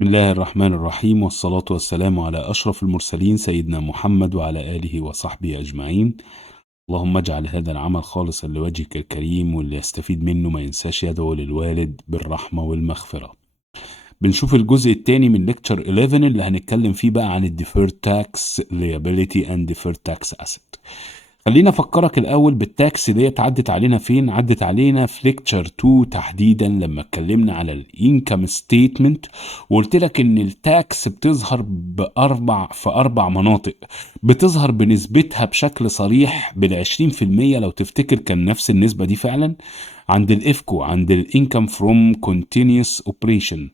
بسم الله الرحمن الرحيم، والصلاة والسلام على أشرف المرسلين سيدنا محمد وعلى آله وصحبه أجمعين. اللهم اجعل هذا العمل خالصا لوجهك الكريم، واللي يستفيد منه ما ينساش يدعو للوالد بالرحمة والمغفرة. بنشوف الجزء الثاني من ليكتشر 11 اللي هنتكلم فيه بقى عن الديفيرد تاكس liability and deferred tax asset. خلينا افكرك الاول بالتاكس ديت عدت علينا فين. عدت علينا في ليكتشر 2 تحديدا لما اتكلمنا على الانكم ستيتمنت، وقلت لك ان التاكس بتظهر في اربع مناطق. بتظهر بنسبتها بشكل صريح بال20%، لو تفتكر كان نفس النسبة دي فعلا عند الافكو، عند الانكم فروم كونتينيوس اوبريشن.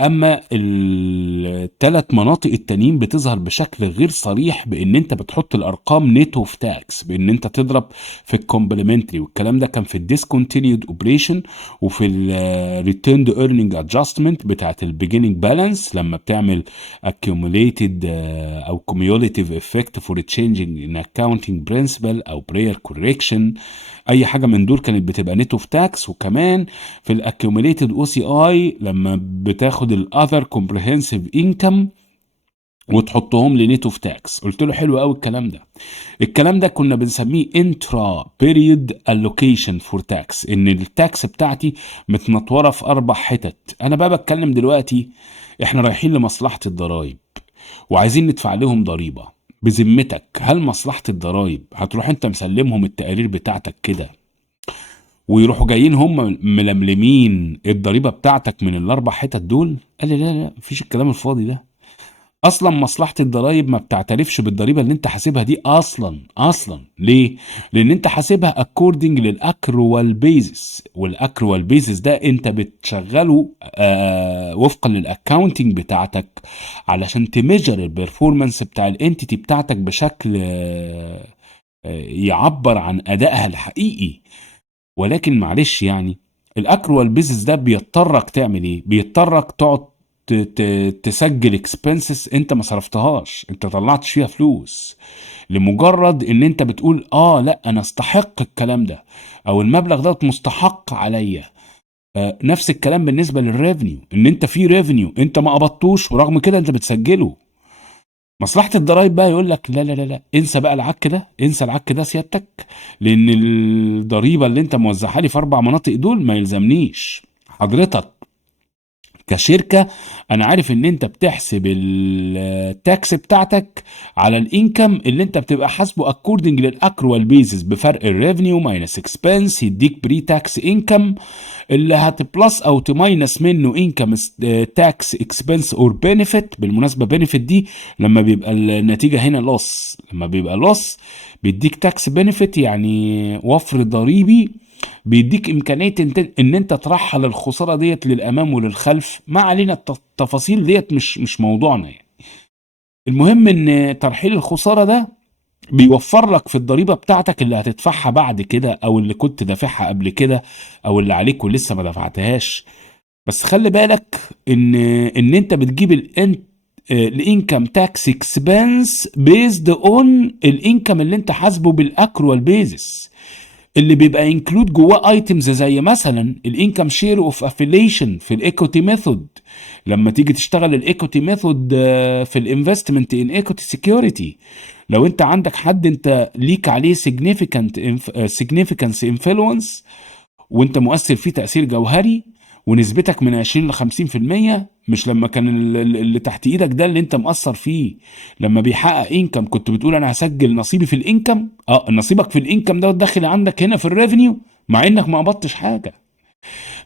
اما الثلاث مناطق التانيين بتظهر بشكل غير صريح بان انت بتحط الارقام نت اوف تاكس، بان انت تضرب في الكومبلمنتري، والكلام ده كان في الديسكونتينيود اوبريشن وفي الريتيرند ايرنينج ادجستمنت بتاعت البيجيننج بالانس لما بتعمل accumulated او cumulative effect for changing in accounting principle او prior correction. اي حاجه من دول كانت بتبقى نت اوف تاكس. وكمان في الاكيوميليتد او سي اي لما بتاخد الاذر كومبريهنسيف انكم وتحطهم لنت اوف تاكس. قلت له حلو قوي الكلام ده. الكلام ده كنا بنسميه انترا بيريود الوكيشن فور تاكس، ان التاكس بتاعتي متنطوره في اربع حتت. انا بقى بتكلم دلوقتي احنا رايحين لمصلحه الضرايب وعايزين ندفع لهم ضريبه. بذمتك هل مصلحه الضرايب هتروح انت مسلمهم التقارير بتاعتك كده ويروحوا جايين هم ململمين الضريبه بتاعتك من الاربع حتت دول؟ قال لي لا لا، مفيش الكلام الفاضي ده. اصلا مصلحه الضرايب ما بتعترفش بالضريبه اللي انت حاسبها دي اصلا. ليه؟ لان انت حاسبها اكوردنج للاكروال بيزس، والاكروال بيزس ده انت بتشغله وفقا للاكاونتنج بتاعتك علشان تميجر البرفورمانس بتاع الانتيتي بتاعتك بشكل يعبر عن ادائها الحقيقي. ولكن معلش يعني الاكروال بيزنس ده بيضطرك تعمل ايه؟ بيضطرك تقعد تسجل اكسبنسز انت ما صرفتهاش، انت طلعتش فيها فلوس، لمجرد ان انت بتقول لا انا استحق الكلام ده، او المبلغ ده مستحق عليا. نفس الكلام بالنسبه للريفنيو، ان انت في ريفنيو انت ما قبضتوش ورغم كده انت بتسجله. مصلحة الضرايب بقى يقول لك لا لا لا لا، انسى بقى العك ده، انسى العك ده سيادتك، لان الضريبة اللي انت موزعها لي في اربع مناطق دول ما يلزمنيش حضرتك. كشركة انا عارف ان انت بتحسب التاكس بتاعتك على الانكم اللي انت بتبقى حاسبه اكوردنج للاكروال بيزس بفرق الريفنيو ماينس اكسبنس، يديك بري تاكس انكم اللي هتبلس او تماينس منه انكم تاكس اكسبنس اور بينيفيت. بالمناسبه بينيفيت دي لما بيبقى النتيجه هنا لوس، لما بيبقى لوس بيديك تاكس بينيفيت يعني وفر ضريبي، بيديك امكانيه ان انت ترحل الخساره ديت للامام وللخلف. ما علينا التفاصيل ديت مش موضوعنا يعني. المهم ان ترحيل الخساره ده بيوفر لك في الضريبه بتاعتك اللي هتدفعها بعد كده، او اللي كنت دافعها قبل كده، او اللي عليك ولسه ما دفعتهاش. بس خلي بالك ان انت بتجيب الانكم تاكس اكسبنس بيزد اون الانكم اللي انت حاسبه بالاكروال بيزس، اللي بيبقى انكلود جواه ايتمز زي مثلا الانكم شير اوف افيليشن في الايكوتي ميثود. لما تيجي تشتغل الايكوتي ميثود في الانفستمنت ان ايكوتي سيكيورتي، لو انت عندك حد انت ليك عليه significance influence وانت مؤثر فيه تأثير جوهري، ونسبتك من 20 ل 50%، مش لما كان اللي تحت ايدك ده اللي انت مؤثر فيه لما بيحقق انكم كنت بتقول انا هسجل نصيبي في الانكم. نصيبك في الانكم ده داخل عندك هنا في الريفينيو مع انك ما قبضتش حاجه.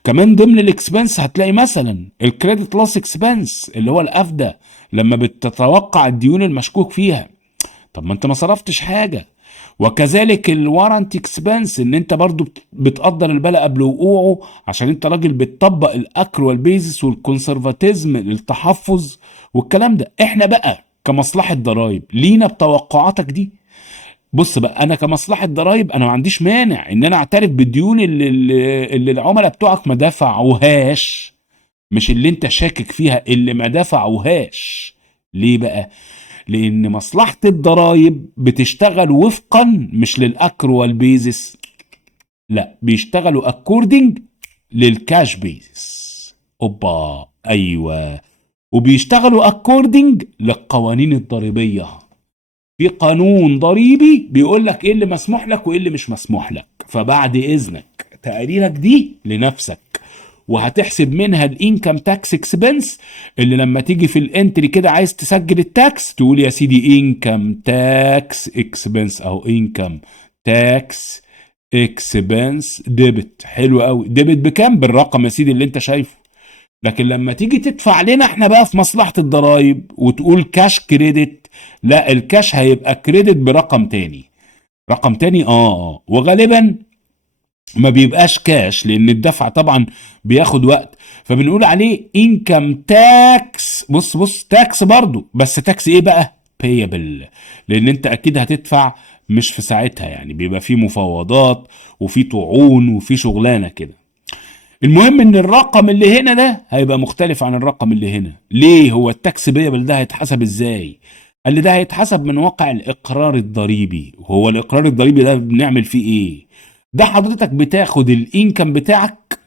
كمان ضمن الاكسبنس هتلاقي مثلا الكريدت لوس اكسبنس اللي هو الافدا، لما بتتوقع الديون المشكوك فيها، طب ما انت ما صرفتش حاجه. وكذلك الوارنت اكسبنس، ان انت برضو بتقدر البلاء قبل وقوعه عشان انت راجل بتطبق الاكروال بيزس والكونسرفاتيزم للتحفظ والكلام ده. احنا بقى كمصلحه ضرائب لينا بتوقعاتك دي. بص بقى، انا كمصلحه ضرائب انا ما عنديش مانع ان انا اعترف بالديون اللي العملاء بتوعك ما دفعوهاش، مش اللي انت شاكك فيها، اللي ما دفعوهاش. ليه بقى؟ لان مصلحة الضرائب بتشتغل وفقا مش للاكروال بيزس، لا بيشتغلوا اكوردنج للكاش بيزس. اوبا ايوه، وبيشتغلوا اكوردنج للقوانين الضريبيه. في قانون ضريبي بيقول لك ايه اللي مسموح لك وايه اللي مش مسموح لك، فبعد اذنك تقاريرك دي لنفسك، وهتحسب منها الانكم تاكس اكسبنس، اللي لما تيجي في الانتري كده عايز تسجل التاكس تقول يا سيدي انكم تاكس اكسبنس او انكم تاكس اكسبنس ديبت. حلو قوي، ديبت بكام؟ بالرقم يا سيدي اللي انت شايفه. لكن لما تيجي تدفع لنا احنا بقى في مصلحة الضرايب وتقول كاش كريدت، لا الكاش هيبقى كريدت برقم تاني، رقم تاني وغالبا ما بيبقاش كاش لان الدفع طبعا بياخد وقت، فبنقول عليه انكم تاكس. بص تاكس برضو، بس تاكس ايه بقى؟ payable، لان انت اكيد هتدفع مش في ساعتها، يعني بيبقى فيه مفاوضات وفي طعون وفي شغلانة كده. المهم ان الرقم اللي هنا ده هيبقى مختلف عن الرقم اللي هنا. ليه؟ هو التاكس بيبل ده هيتحسب ازاي؟ قال لي ده هيتحسب من واقع الاقرار الضريبي. وهو الاقرار الضريبي ده بنعمل فيه ايه؟ ده حضرتك بتاخد الانكم بتاعك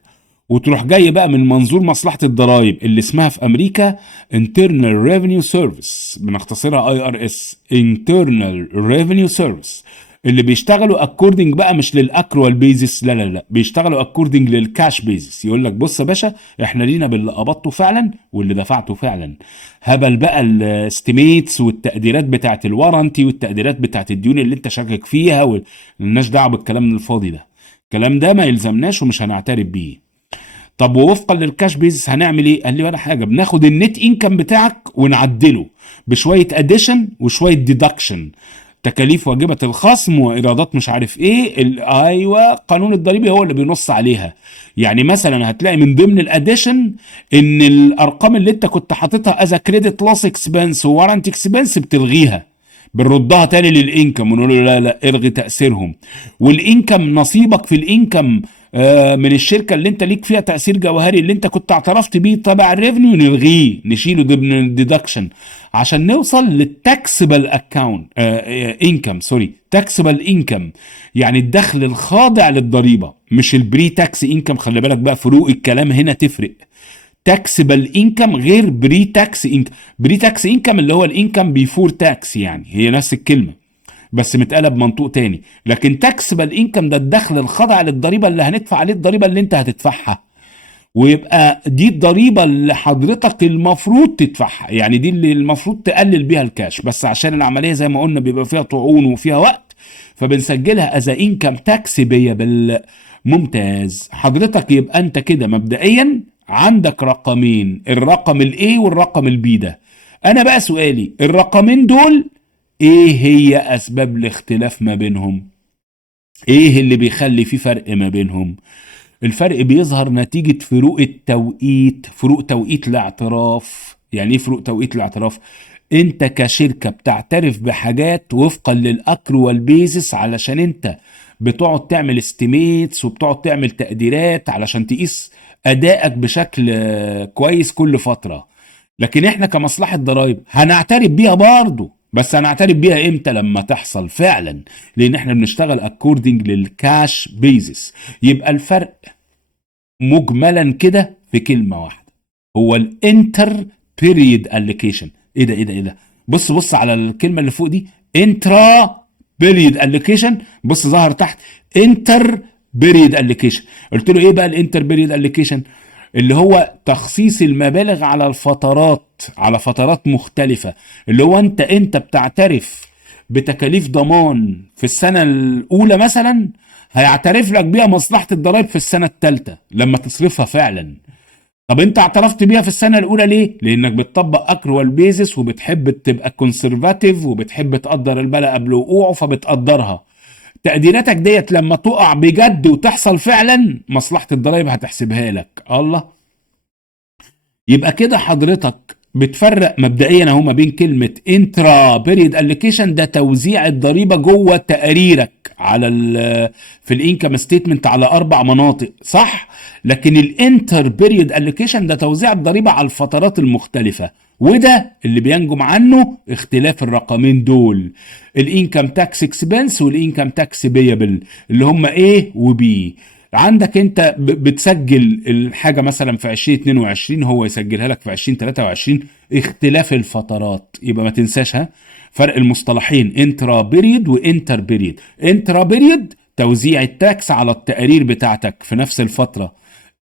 وتروح جاي بقى من منظور مصلحة الضرائب اللي اسمها في امريكا Internal Revenue Service، بنختصرها IRS، Internal Revenue Service، اللي بيشتغلوا اكوردنج بقى مش للاكروال بيزس، لا بيشتغلوا اكوردنج للكاش بيزس. يقول لك بص يا باشا احنا لينا باللي قبضته فعلا واللي دفعته فعلا، هبل بقى الاستيميتس والتقديرات بتاعت الوارنتي والتقديرات بتاعت الديون اللي انت شاكك فيها والناش دعوه بالكلام الفاضي ده. الكلام ده ما يلزمناش ومش هنعترف بيه. طب ووفقا للكاش بيزس هنعمل ايه؟ قال لي ولا حاجه، بناخد النت انكم بتاعك ونعدله بشويه اديشن وشويه ديدكشن، تكاليف واجبه الخصم وايرادات مش عارف ايه ايوه قانون الضريبي هو اللي بينص عليها. يعني مثلا هتلاقي من ضمن الاديشن ان الارقام اللي انت كنت حاططها از كريدت لوس اكسبنس وورنت اكسبنس بتلغيها، بنردها تاني للانكم ونقول له لا الغي تاثيرهم. والانكم نصيبك في الانكم من الشركه اللي انت ليك فيها تاثير جوهري اللي انت كنت اعترفت بيه تبع الريفنيو نلغيه نشيله ضمن الديدكشن عشان نوصل للتاكسبل اكاونت انكم، تاكسبل انكم، يعني الدخل الخاضع للضريبه مش البري تاكس انكم. خلي بالك بقى فروق الكلام هنا تفرق. تاكسبل انكم غير بري تاكس انكم. بري تاكس انكم اللي هو الانكم بيفور تاكس، يعني هي نفس الكلمه بس متقاله بمنطوق تاني. لكن تاكسبل انكم ده الدخل الخاضع للضريبه اللي هندفع عليه الضريبه اللي انت هتدفعها، ويبقى دي الضريبه اللي حضرتك المفروض تدفعها، يعني دي اللي المفروض تقلل بيها الكاش، بس عشان العمليه زي ما قلنا بيبقى فيها طعون وفيها وقت فبنسجلها از انكم تاكس بيبل. ممتاز. حضرتك يبقى انت كده مبدئيا عندك رقمين، الرقم الاي والرقم البي ده. انا بقى سؤالي الرقمين دول ايه هي اسباب الاختلاف ما بينهم؟ ايه اللي بيخلي في فرق ما بينهم؟ الفرق بيظهر نتيجة فروق التوقيت، فروق توقيت الاعتراف. يعني ايه فروق توقيت الاعتراف؟ انت كشركة بتعترف بحاجات وفقا للاكروال بيزس علشان انت بتقعد تعمل استيميتس وبتقعد تعمل تقديرات علشان تقيس ادائك بشكل كويس كل فترة. لكن احنا كمصلحة ضرائب هنعترف بيها برضه، بس هنعترف بيها امتى؟ لما تحصل فعلا، لان احنا بنشتغل اكوردنج للكاش بيزس. يبقى الفرق مجملا كده في كلمة واحدة هو الانتر بيريد الوكيشن. ايه ده بص على الكلمة اللي فوق دي، انترا بيريد الوكيشن. بص ظهر تحت انتر بيريد الوكيشن. قلت له ايه بقى الانتر بيريد الوكيشن؟ اللي هو تخصيص المبالغ على الفترات، على فترات مختلفة. اللي هو انت بتعترف بتكاليف ضمان في السنة الاولى مثلا، هيعترف لك بيها مصلحة الضرائب في السنة الثالثة لما تصرفها فعلا. طب انت اعترفت بيها في السنة الاولى ليه؟ لانك بتطبق اكروال بيزس وبتحب تبقى كونسرفاتيف وبتحب تقدر البلاء قبل وقوعه فبتقدرها. تقديراتك ديت لما تقع بجد وتحصل فعلا مصلحة الضرائب هتحسبها لك. الله. يبقى كده حضرتك بتفرق مبدئيا اهو ما بين كلمه انترا بيريد الوكيشن، ده توزيع الضريبه جوه تقاريرك على في الانكم ستيتمنت على 4 مناطق، صح؟ لكن الانتر بيريد الوكيشن ده توزيع الضريبه على الفترات المختلفه، وده اللي بينجم عنه اختلاف الرقمين دول، الانكم تاكس اكسبنس والانكم تاكس بيبل اللي هم ايه وبي. عندك انت بتسجل الحاجه مثلا في 2022، هو يسجلها لك في 2023، اختلاف الفترات. يبقى ما تنساش فرق المصطلحين انترا بيريد وانتر بيريد. انترا بيريد توزيع التاكس على التقارير بتاعتك في نفس الفتره.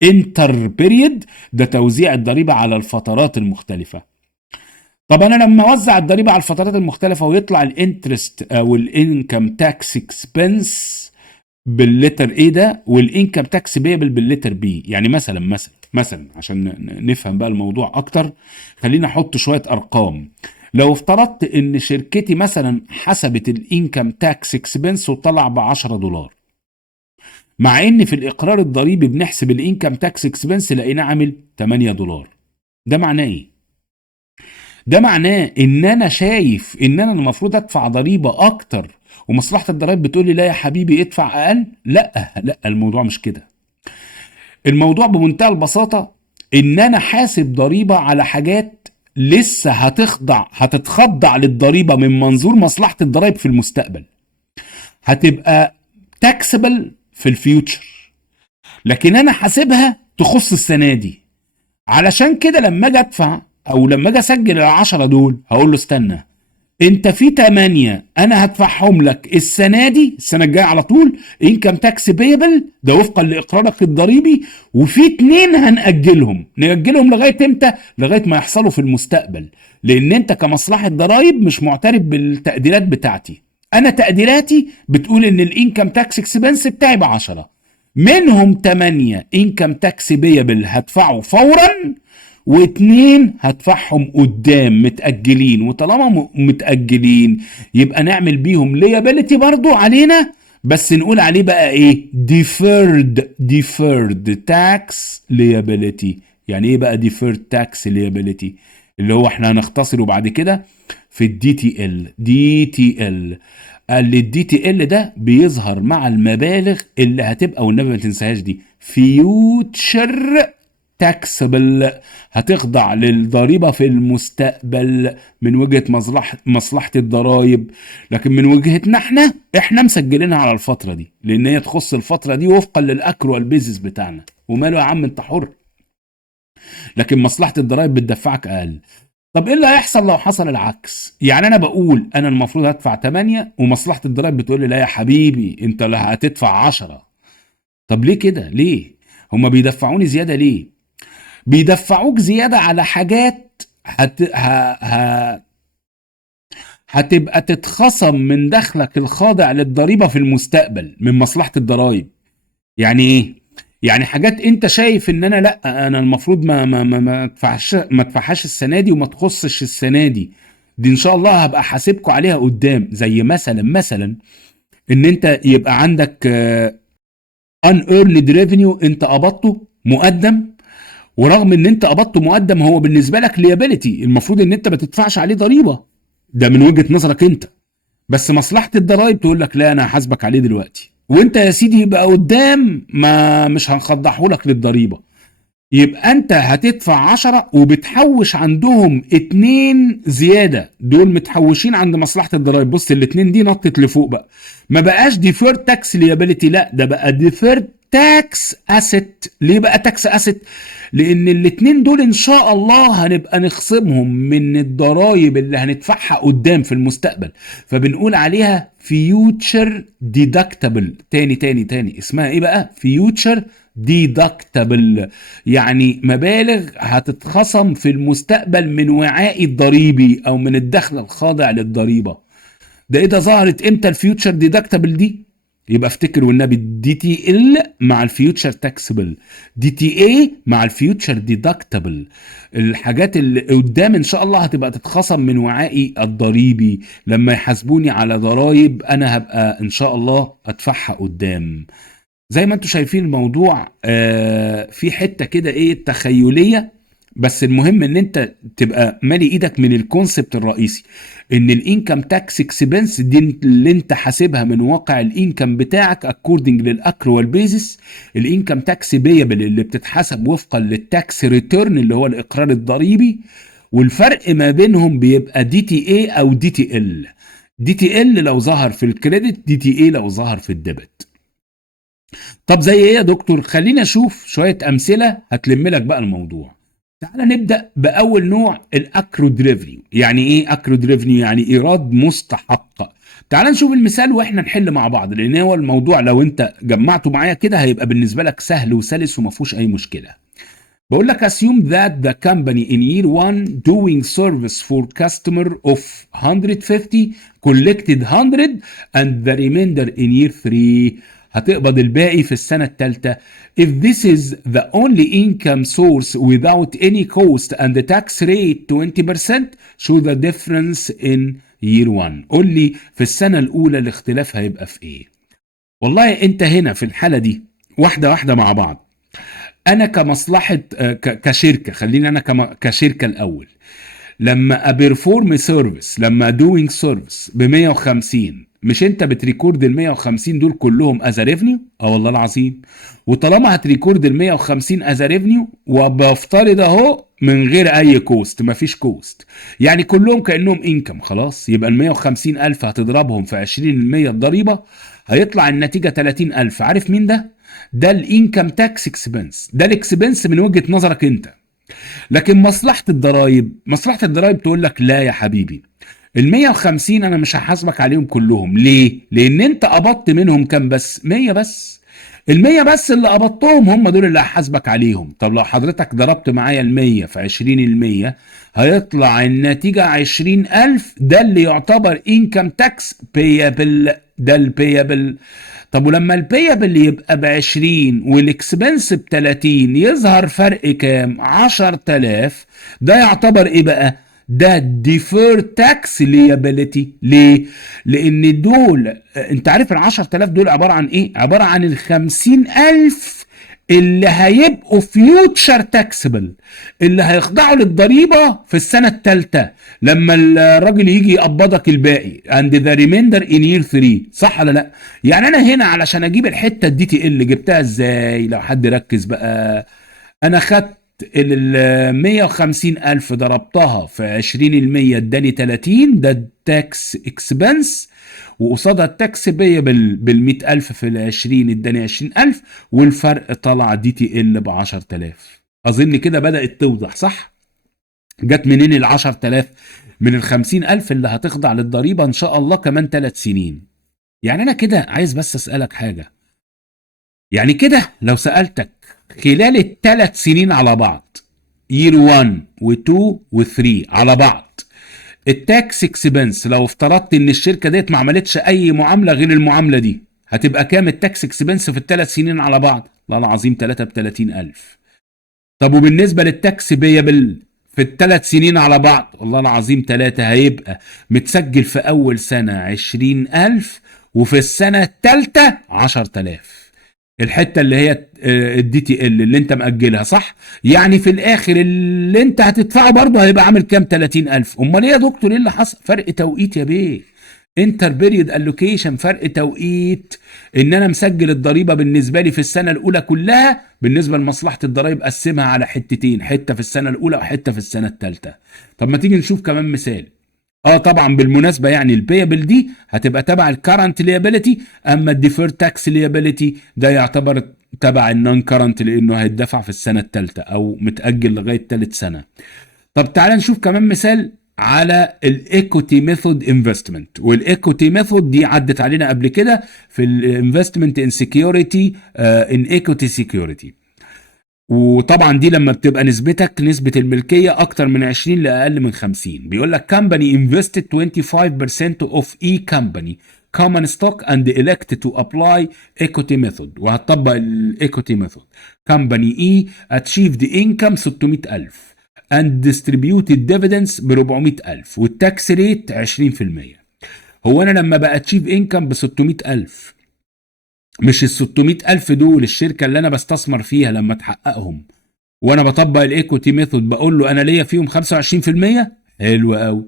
انتر بيريد ده توزيع الضريبه على الفترات المختلفه. طب انا لما اوزع الضريبه على الفترات المختلفه ويطلع الانترست او الانكم تاكس اكسبنس باللتر ايه ده، والانكم تاكس بيبل باللتر بي. يعني مثلا عشان نفهم بقى الموضوع اكتر، خلينا احط شويه ارقام. لو افترضت ان شركتي مثلا حسبت الانكم تاكس اكسبنس وطلع ب $10، مع ان في الاقرار الضريبي بنحسب الانكم تاكس اكسبنس لقيناه عامل $8، ده معناه ايه؟ ده معناه ان انا شايف ان انا المفروض ادفع ضريبه اكتر، ومصلحه الضرايب بتقول لي لا يا حبيبي ادفع اقل. لا، الموضوع مش كده. الموضوع بمنتهى البساطه ان انا حاسب ضريبه على حاجات لسه هتتخضع للضريبه من منظور مصلحه الضرايب في المستقبل، هتبقى تاكسبل في الفيوتشر، لكن انا حاسبها تخص السنه دي. علشان كده لما اجي ادفع او لما اجي اسجل ال10 دول، هقول له استنى، انت في 8 انا هدفعهم لك السنه دي، السنه الجايه على طول، انكم تاكس بيبل ده وفقا لاقرارك الضريبي، وفي 2 نأجلهم لغايه امتى؟ لغايه ما يحصلوا في المستقبل، لان انت كمصلحه ضرايب مش معترف بالتقديرات بتاعتي. انا تقديراتي بتقول ان الانكم تاكس اكسبنس بتاعي ب10، منهم 8 انكم تاكس بيبل هدفعه فورا، واتنين هدفعهم قدام متأجلين. وطالما متأجلين يبقى نعمل بيهم liability برضو علينا، بس نقول عليه بقى ايه؟ deferred tax liability. يعني ايه بقى deferred tax liability؟ اللي هو احنا هنختصره بعد كده في الدي تي ال. قال لي الدي تي ال ده بيظهر مع المبالغ اللي هتبقى، والنبي ما تنساهاش دي، future taxable، هتخضع للضريبة في المستقبل من وجهة مصلحة الضرائب. لكن من وجهتنا احنا مسجلينها على الفترة دي، لان هي تخص الفترة دي وفقا للاكروال بيزنس بتاعنا. وماله يا عم، انت حر. لكن مصلحة الضرائب بتدفعك اقل. طب ايه اللي هيحصل لو حصل العكس؟ يعني انا بقول انا المفروض هدفع 8، ومصلحة الضرائب بتقول لي لا يا حبيبي انت لا هتدفع 10. طب ليه كده؟ ليه هما بيدفعوني زيادة؟ ليه بيدفعوك زيادة على حاجات هتبقى تتخصم من دخلك الخاضع للضريبة في المستقبل من مصلحة الضرائب؟ يعني ايه؟ يعني حاجات انت شايف ان انا لا، انا المفروض ما ادفعهاش السنة دي وما تخصش السنة دي، دي ان شاء الله هبقى حاسبكم عليها قدام. زي مثلا ان انت يبقى عندك unearned revenue انت قبضته مقدم، ورغم ان انت قبضته مقدم هو بالنسبه لك ليابيليتي، المفروض ان انت ما تدفعش عليه ضريبه، ده من وجهه نظرك انت. بس مصلحه الضرايب تقول لك لا انا هحاسبك عليه دلوقتي، وانت يا سيدي يبقى قدام ما مش هنخضعه لك للضريبه. يبقى انت هتدفع 10 وبتحوش عندهم 2 زياده، دول متحوشين عند مصلحه الضرايب. بص الاتنين دي نطت لفوق بقى، ما بقاش ديفيرد تاكس ليابيليتي، لا ده بقى ديفيرد تاكس اسيت. ليه بقى تاكس اسيت؟ لان الاتنين دول ان شاء الله هنبقى نخصمهم من الضرايب اللي هندفعها قدام في المستقبل، فبنقول عليها فيوتشر ديدكتبل. تاني اسمها ايه بقى؟ فيوتشر ديدكتبل، يعني مبالغ هتتخصم في المستقبل من وعاء الضريبي او من الدخل الخاضع للضريبه. ده ايه ده؟ ظهرت امتى الفيوتشر ديدكتبل دي؟ يبقى افتكر والنبي دي تي ال مع الفيوتشر تاكسبل، دي تي اي مع الفيوتشر ديدكتبل. الحاجات اللي قدام ان شاء الله هتبقى تتخصم من وعائي الضريبي، لما يحاسبوني على ضرائب انا هبقى ان شاء الله ادفعها قدام. زي ما انتم شايفين الموضوع في حتة كده ايه تخيلية، بس المهم ان انت تبقى مالي ايدك من الكونسبت الرئيسي، ان الانكم تاكس اكسبنس دي اللي انت حاسبها من واقع الانكم بتاعك اكوردنج للاكروال بيزس. الانكم تاكس بيبل اللي بتتحسب وفقا للتاكس ريتيرن اللي هو الاقرار الضريبي، والفرق ما بينهم بيبقى دي تي اي او دي تي ال. دي تي ال لو ظهر في الكريدت، دي تي اي لو ظهر في الديبت. طب زي ايه يا دكتور؟ خلينا اشوف شويه امثله هتلم لك بقى الموضوع. تعال نبدا باول نوع، الاكرود ريفينيو. يعني ايه اكرود ريفينيو؟ يعني ايراد مستحق. تعال نشوف المثال واحنا نحل مع بعض، لان هو الموضوع لو انت جمعته معايا كده هيبقى بالنسبه لك سهل وسلس وما فيهوش اي مشكله. بقول لك assume that the company in year one doing service for customer of 150 collected 100 and the remainder in year 3 هتقبض الباقي في السنة الثالثة. If this is the only income source without any cost and the tax rate 20%, show the difference in year one. قول لي في السنة الأولى الاختلاف هيبقى في إيه؟ والله أنت هنا في الحالة دي واحدة واحدة مع بعض. انا كمصلحه كشركه، خليني انا كشركه الاول، لما ابرفورم سيرفيس، لما دوينج سيرفيس ب 150، مش انت بتريكورد ال 150 دول كلهم از ريفنيو؟ اه والله العظيم. وطالما هتريكورد ال 150 از ريفنيو، وبفترض اهو من غير اي كوست، مفيش كوست، يعني كلهم كانهم انكم، خلاص يبقى ال 150 الف هتضربهم في 20% الضريبه، هيطلع النتيجه 30 الف. عارف مين ده؟ ده الانكم تاكس اكسبنس، ده الاكسبنس من وجهه نظرك انت. لكن مصلحة الضرايب، مصلحة الضرايب تقول لك لا يا حبيبي، ال 150 انا مش هحاسبك عليهم كلهم. ليه؟ لان انت قبضت منهم كام بس؟ 100 بس. ال 100 بس اللي قبضتهم هم دول اللي هحاسبك عليهم. طب لو حضرتك ضربت معايا ال 100 في 20%، هيطلع النتيجة 20,000. ده اللي يعتبر انكم تاكس بيابل، ده البيابل. طب ولما البيابل يبقى ب20 والاكسبنس ب30، يظهر فرق كام؟ 10,000. ده يعتبر ايه بقى؟ ده ديفير تاكس ليابيليتي. ليه؟ لان دول انت عارف ال 10,000 دول عباره عن ايه؟ عباره عن ال 50,000 اللي هيبقوا فيوتشر تاكسبل، اللي هيخضعوا للضريبه في السنه الثالثه لما الراجل يجي يقبضك الباقي and the remainder in year 3. صح ولا لا؟ يعني انا هنا علشان اجيب الحته الدي تي ال جبتها ازاي؟ لو حد ركز بقى، انا خدت ال 150 الف ضربتها في 20% اداني 30، ده التاكس اكسبنس، وقصادها التاكس بيا بال 100,000 في ال 20 اداني 20,000، والفرق طلع دي تي ال ب 10,000. اظن كده بدات توضح، صح؟ جت منين ال 10,000؟ من ال 50,000 اللي هتخضع للضريبه ان شاء الله كمان 3 سنين. يعني انا كده عايز بس اسالك حاجه، يعني كده لو سالتك خلال الثلاث سنين على بعض، يير 1 و2 و3 على بعض، التاكس اكسبنس لو افترضت ان الشركه ديت ما عملتش اي معامله غير المعامله دي، هتبقى كام التاكس اكسبنس في الثلاث سنين على بعض؟ والله العظيم 33,000. طب وبالنسبه للتاكس بيبل في الثلاث سنين على بعض، والله العظيم 3، هيبقى متسجل في اول سنه 20,000 وفي السنه الثالثه 10,000. الحته اللي هي الدي تي ال اللي انت مأجلها، صح؟ يعني في الاخر اللي انت هتدفعه برضه هيبقى عامل كام؟ 30,000. امال ايه يا دكتور؟ ايه اللي حصل؟ فرق توقيت يا بيه، انتر بيريود الوكيشن، فرق توقيت. ان انا مسجل الضريبه بالنسبه لي في السنه الاولى كلها، بالنسبه لمصلحه الضرايب قسمها على حتتين، حته في السنه الاولى وحته في السنه الثالثه. طب ما تيجي نشوف كمان مثال. طبعا بالمناسبه يعني البيبل دي هتبقى تبع الكرنت ليابيليتي، اما الديفير تاكس ليابيليتي ده يعتبر تبع النون كرنت، لانه هيدفع في السنه الثالثه او متاجل لغايه ثالث سنه. طب تعال نشوف كمان مثال على الايكوتي ميثود انفستمنت. والايكوتي ميثود دي عدت علينا قبل كده في الانفستمنت ان سكيورتي، ان ايكوتي سكيورتي. وطبعا دي لما بتبقى نسبة الملكية اكتر من 20 لاقل من 50. بيقول لك company invested 25% of e company common stock and elected to apply equity method. وهتطبق الايكوتي ميثود. company E achieved income 600,000 and distributed dividends ب 400,000 والتاكس ريت 20%. هو انا لما بقى اتشيف انكم ب 600,000، مش ال 600,000 دول الشركه اللي انا بستثمر فيها لما تحققهم وانا بطبق الايكوتي ميثود بقول له انا ليا فيهم 25%؟ حلو قوي.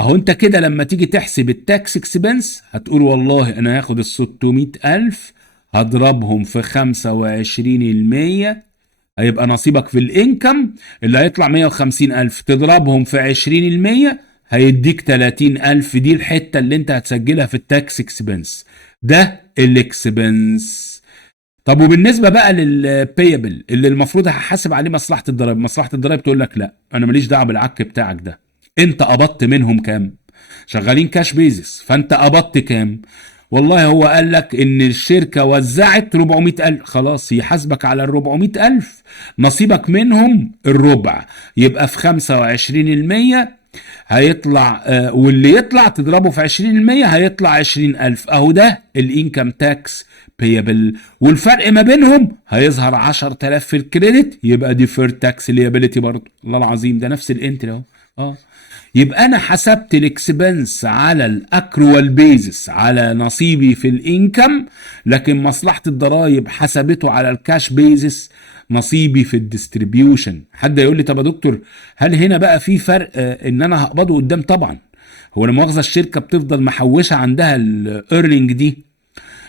اهو انت كده لما تيجي تحسب التاكس اكسبنس هتقول والله انا هاخد ال 600,000 هضربهم في 25%، هيبقى نصيبك في الانكم اللي هيطلع 150,000، تضربهم في 20% هيديك 30,000. دي الحتة اللي انت هتسجلها في التاكس اكسبنس، ده الاكسبنس. طب وبالنسبه بقى للبيبل اللي المفروض هحاسب عليه مصلحه الضرايب، مصلحه الضرايب تقول لك لا انا ماليش دعوه بالعك بتاعك ده، انت قبضت منهم كام؟ شغالين كاش بيزس، فانت قبضت كام؟ والله هو قال لك ان الشركه وزعت 400,000، خلاص يحاسبك على ال 400,000، نصيبك منهم الربع، يبقى في 25% هيطلع واللي يطلع تضربه في 20% هيطلع 20,000، اهو ده الانكم تاكس بيبل، والفرق ما بينهم هيظهر 10,000 في الكريدت، يبقى ديفيرد تاكس ليابيليتي برضه. الله العظيم ده نفس الانتري اهو. يبقى انا حسبت الاكسبنس على الاكروال بيزس على نصيبي في الانكم، لكن مصلحه الضرايب حسبته على الكاش بيزس نصيبي في الديستريبيوشن. حد يقول لي طب يا دكتور هل هنا بقى في فرق ان انا هقبضه قدام؟ طبعا. هو لا مؤاخذه الشركه بتفضل محوشه عندها الايرنينج دي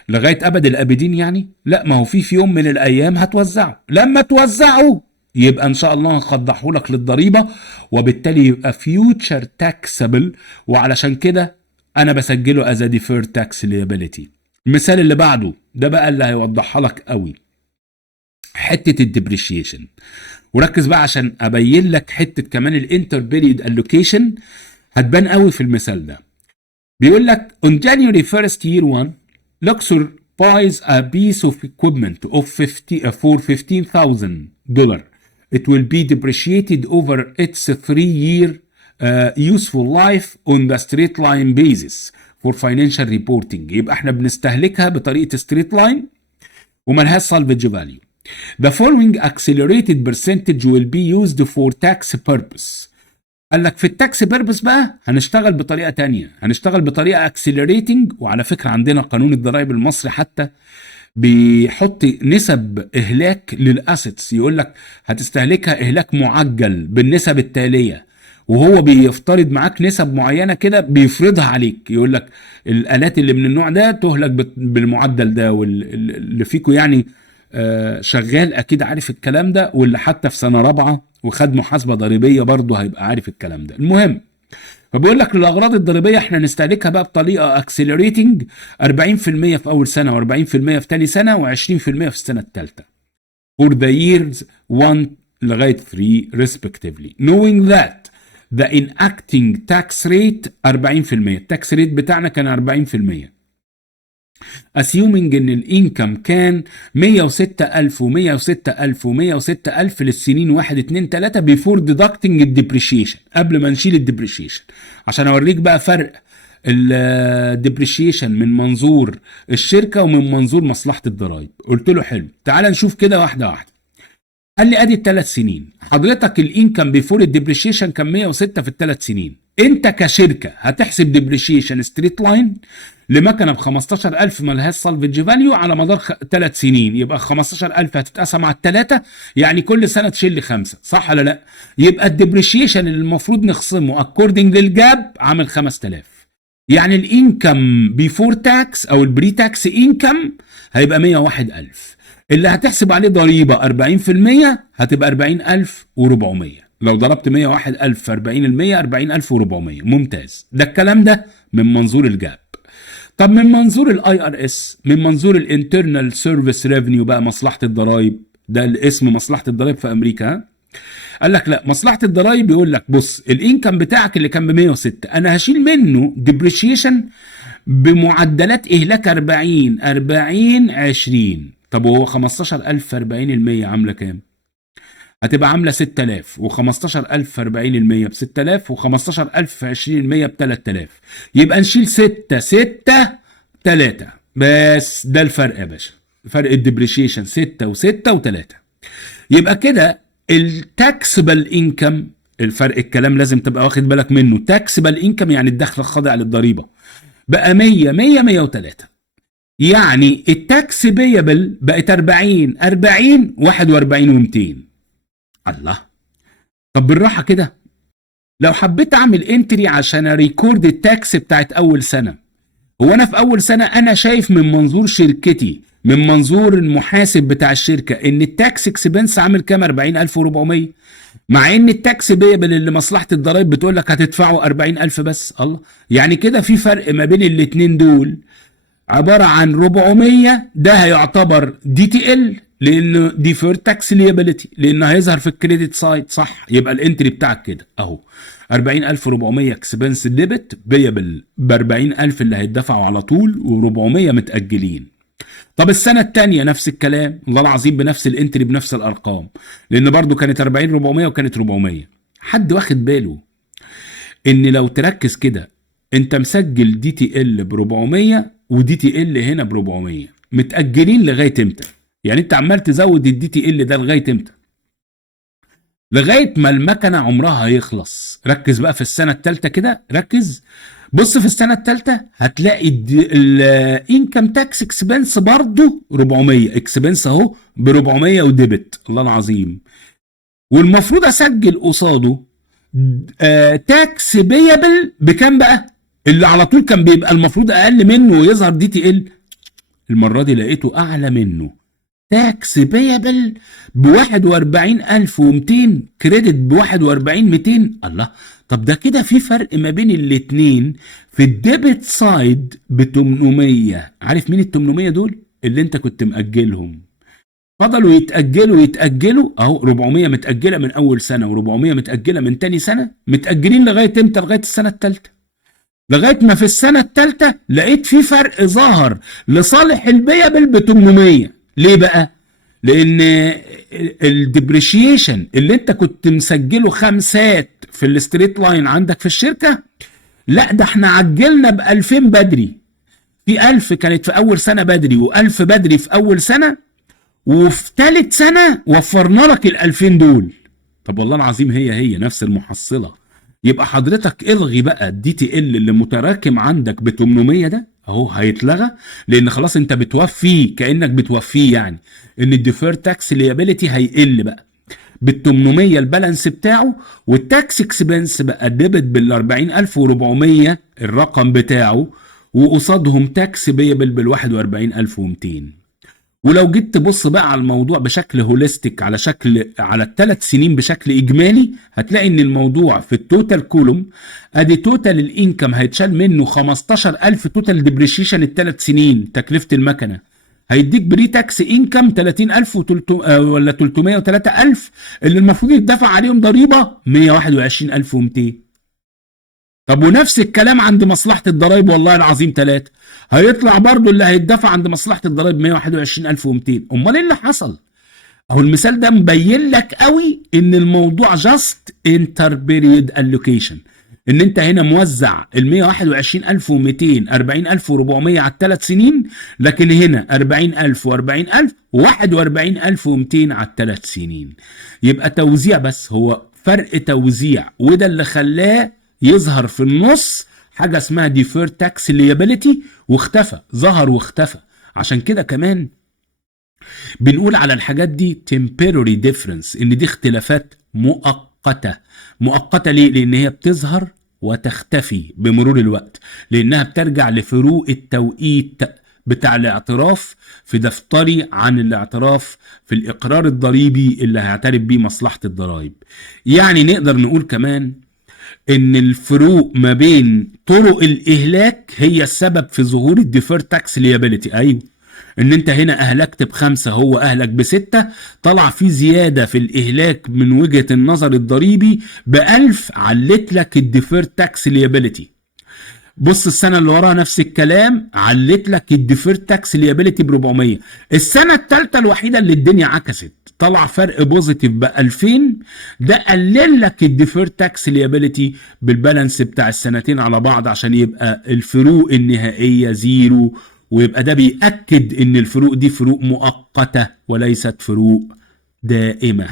لغايه ابد الابدين يعني؟ لا، ما هو في يوم من الايام هتوزعه، لما توزعه يبقى ان شاء الله هنخضعه لك للضريبه، وبالتالي يبقى فيوتشر تاكسبل، وعلشان كده انا بسجله از ديفيرد تاكس ليابيليتي. المثال اللي بعده ده بقى اللي هيوضحها لك قوي، حته الديبريشيشن. وركز بقى عشان ابين لك حته كمان الانتر بيريد الوكيشن هتبان قوي في المثال ده. بيقول لك on January 1st year 1 Luxor buys a piece of equipment of for $15,000. It will be depreciated over its 3-year useful life on the straight line basis for financial reporting. يبقى احنا بنستهلكها بطريقة straight line وملهاش salvage value. The following accelerated percentage will be used for tax purpose. قال لك في التاكس بيربس بقى هنشتغل بطريقه تانية، هنشتغل بطريقه اكسلريتنج. وعلى فكره عندنا قانون الضرائب المصري حتى بيحط نسب اهلاك للاسيتس، يقول لك هتستهلكها اهلاك معجل بالنسب التاليه، وهو بيفترض معاك نسب معينه كده بيفرضها عليك، يقول لك الالات اللي من النوع ده تهلك بالمعدل ده. واللي فيكم يعني شغال اكيد عارف الكلام ده، واللي حتى في سنه رابعه وخد محاسبه ضريبيه برضه هيبقى عارف الكلام ده. المهم فبيقول لك للاغراض الضريبيه احنا نستهلكها بقى بطريقه اكسلريتنج، 40% في اول سنه، و40% في ثاني سنه، و20% في السنه الثالثه for the years 1 لغايه 3 respectively, knowing that the enacting tax rate 40%. التاكس ريت بتاعنا كان 40%، assuming ان الانكم كان 106,000 و106,000 و106,000 للسنين 1 2 3 before deducting الديبريشيشن، قبل ما نشيل الديبريشيشن، عشان اوريك بقى فرق الديبريشيشن من منظور الشركه ومن منظور مصلحه الضرائب. قلت له حلو، تعال نشوف كده واحده واحده. قال لي ادي الثلاث سنين، حضرتك الانكم بيفور الديبريشيشن كان 106 في الثلاث سنين، انت كشركه هتحسب ديبريشيشن ستريت لاين لمكنه ب 15,000 مالهاش سالفج فاليو على مدار 3 سنين، يبقى 15,000 هتتقسم على الثلاثه، يعني كل سنه تشيل لي 5، صح ولا لا؟ يبقى الديبريشيشن اللي المفروض نخصمه اكوردنج للجاب عامل 5000، يعني الانكم بيفور تاكس او البري تاكس انكم هيبقى 101,000، اللي هتحسب عليه ضريبه 40% هتبقى 40,400. لو ضربت 101,000 في 40% 40,400. ممتاز، ده الكلام ده من منظور الجاب. طب من منظور الاي ار اس، من منظور الانترنال سيرفيس ريفينيو بقى، مصلحه الضرائب، ده الاسم مصلحه الضرائب في امريكا. قال لك لا، مصلحه الضرائب يقول لك بص الانكم بتاعك اللي كان ب 106 انا هشيل منه ديبريشيشن بمعدلات اهلاك 40 40 20. طب وهو 15,000 في 40% عامله كام؟ هتبقى عامله 6000، و15,000 في 40% ب 6000، و15,000 في 20% ب 3000. يبقى نشيل 6 6 3 بس، ده الفرق يا باشا، فرق الديبريشيشن 6 و6 و3. يبقى كده التاكسبل انكم، الفرق الكلام لازم تبقى واخد بالك منه، تاكسبل انكم يعني الدخل الخاضع للضريبه بقى 100 100 103، يعني التاكس بيبل بقت 40 40 41 و200. الله، طب بالراحه كده، لو حبيت اعمل انتري عشان اريكورد التاكس بتاعت اول سنه، هو انا في اول سنه انا شايف من منظور شركتي، من منظور المحاسب بتاع الشركه، ان التاكس اكسبنس عامل كام؟ 40,400، مع ان التاكس بيبل اللي مصلحه الضرايب بتقول لك هتدفعوا 40,000 بس. الله، يعني كده في فرق ما بين الاثنين دول عباره عن 400، ده هيعتبر دي تي ال لانه ديفير تاكس ليابيليتي، لانه هيظهر في الكريدت سايد صح. يبقى الانتري بتاعك كده اهو 40400 اكسبنس ديبت بيبل ب 40000 اللي هيدفعوا على طول و400 متاجلين. طب السنه الثانيه نفس الكلام، والله العظيم بنفس الانتري بنفس الارقام، لان برضو كانت 40400 وكانت 400. حد واخد باله ان لو تركز كده انت مسجل دي تي ال ب 400 ودي تي ال هنا ب 400 متاجلين لغايه امتى؟ يعني انت عمال تزود الدي تي ال ده لغايه امتى؟ لغايه ما المكنه عمرها هيخلص. ركز بقى في السنه الثالثه كده، ركز بص في السنه الثالثه هتلاقي الانكم تاكس اكسبنس برضه 400 اكسبنس اهو ب 400 وديبت، الله العظيم. والمفروض اسجل قصاده تاكس بيبل بكام بقى؟ اللي على طول كان بيبقى المفروض اقل منه ويظهر دي تي ال، المره دي لقيته اعلى منه. تاكس بيبل ب 41200 كريدت ب 41200. الله، طب ده كده في فرق ما بين الاتنين في الديبت سايد ب 800. عارف مين ال 800 دول؟ اللي انت كنت مأجلهم. فضلوا يتأجلوا اهو 400 متأجلة من اول سنة و400 متأجلة من تاني سنة. متأجلين لغاية امتى؟ لغاية السنة الثالثة. لغاية ما في السنة الثالثة لقيت في فرق ظاهر لصالح البيبل ب 800. ليه بقى؟ لان الديبريشيشن اللي انت كنت مسجله خمسات في الستريت لاين عندك في الشركة، لا ده احنا عجلنا ب 2000 بدري. في 1000 كانت في اول سنة بدري و1000 بدري في اول سنة، وفي ثالث سنة وفرنا لك ال 2000 دول. طب والله العظيم هي نفس المحصلة. يبقى حضرتك الغي بقى الدي تي ال اللي متراكم عندك ب 800 ده اهو، هيتلغى لان خلاص انت بتوفيه كانك بتوفيه، يعني ان الديفير تاكس ليابيليتي هيقل بقى بال 800 البالانس بتاعه، والتاكس اكسبنس بقى ديبت بال 40400 الرقم بتاعه، وقصادهم تاكس بيبل بال 41200. ولو جيت تبص بقى على الموضوع بشكل هوليستيك على الثلاث سنين بشكل اجمالي، هتلاقي ان الموضوع في التوتال كولوم ادي توتال الانكم هيتشال منه 15000 توتال ديبريشيشن الثلاث سنين تكلفه المكنه، هيديك بري تاكس انكم 30000 ولا 303000 اللي المفروض يدفع عليهم ضريبه 121200. طب ونفس الكلام عند مصلحة الضرايب، والله العظيم 3 هيطلع برضو اللي هيدفع عند مصلحة الضرايب 121200. امال ايه اللي حصل؟ اهو المثال ده مبين لك قوي ان الموضوع جاست انتر بيريد الوكيشن، ان انت هنا موزع ال 121200 40400 على الثلاث سنين، لكن هنا 40000 و40000 41200 على الثلاث سنين. يبقى توزيع بس، هو فرق توزيع، وده اللي خلاه يظهر في النص حاجة اسمها ديفير تاكس ليابيليتي، واختفى، ظهر واختفى. عشان كده كمان بنقول على الحاجات دي temporary difference، ان دي اختلافات مؤقتة. مؤقتة ليه؟ لان هي بتظهر وتختفي بمرور الوقت، لانها بترجع لفروق التوقيت بتاع الاعتراف في دفتري عن الاعتراف في الاقرار الضريبي اللي هيعترف بيه مصلحة الضرائب. يعني نقدر نقول كمان ان الفروق ما بين طرق الاهلاك هي السبب في ظهور الديفير تاكس ليابيليتي. ايوه، ان انت هنا اهلكت ب5 هو اهلك ب6، طلع في زيادة في الاهلاك من وجهة النظر الضريبي ب1000، علت لك الديفير تاكس ليابيليتي. بص السنة اللي وراها نفس الكلام، علت لك الديفير تاكس ليابيليتي ب400. السنة الثالثة الوحيدة اللي الدنيا عكست، طلع فرق بوزيتيف ب 2000، ده قلل لك الديفير تاكس ليابيليتي بالبالانس بتاع السنتين على بعض عشان يبقى الفروق النهائية زيرو، ويبقى ده بيأكد ان الفروق دي فروق مؤقتة وليست فروق دائمة.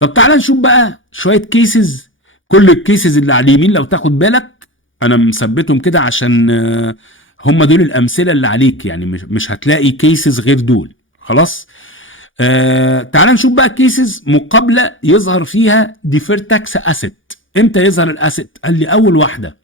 طب تعالى نشوف بقى شوية كيسز. كل الكيسز اللي على اليمين لو تاخد بالك انا مثبتهم كده عشان هم دول الامثله اللي عليك، يعني مش هتلاقي كيسز غير دول. خلاص، تعال نشوف بقى كيسز مقابله يظهر فيها ديفير تاكس اسيت. امتى يظهر الاسيت؟ قال لي اول واحده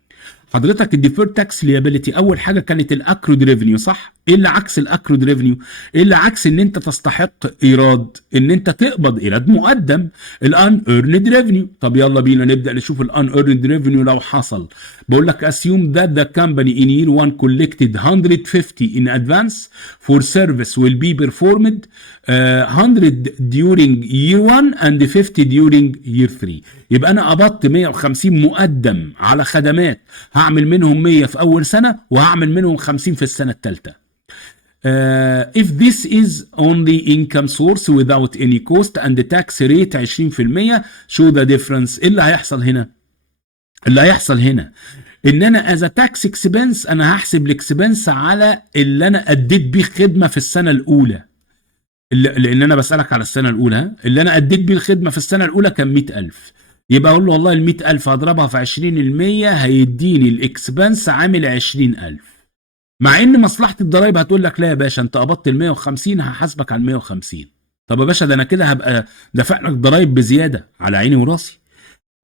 حضرتك الديفيرد تاكس ليابيليتي اول حاجه كانت الاكرود ريفينيو، صح؟ ايه اللي عكس الاكرود ريفينيو؟ ايه اللي عكس ان انت تستحق ايراد، ان انت تقبض ايراد مقدم، الان ايرند ريفينيو. طب يلا بينا نبدا نشوف الان ايرند ريفينيو لو حصل. بقول لك assume that the company in year 1 collected 150 in advance for service will be performed 100 during year 1 and 50 during year 3. يبقى انا قبضت 150 مقدم على خدمات، هعمل منهم 100 في اول سنه وهعمل منهم 50 في السنه الثالثه. If this is only income source without any cost and the tax rate 20%, show the difference. ايه اللي هيحصل هنا؟ اللي هيحصل هنا ان انا as a tax expense انا هحسب الاكسبنس على اللي انا اديت بيه خدمه في السنه الاولى، لان انا بسالك على السنه الاولى، اللي انا اديت بيه الخدمه في السنه الاولى كان 100,000. يبقى اقول له والله ال 100,000 هضربها في 20% هيديني الاكسبنس عامل 20,000. مع ان مصلحه الضرايب هتقول لك لا يا باشا انت قبضت ال 150 هحاسبك على ال 150. طب يا باشا ده انا كده هبقى دافع لك ضرايب بزياده على عيني وراسي.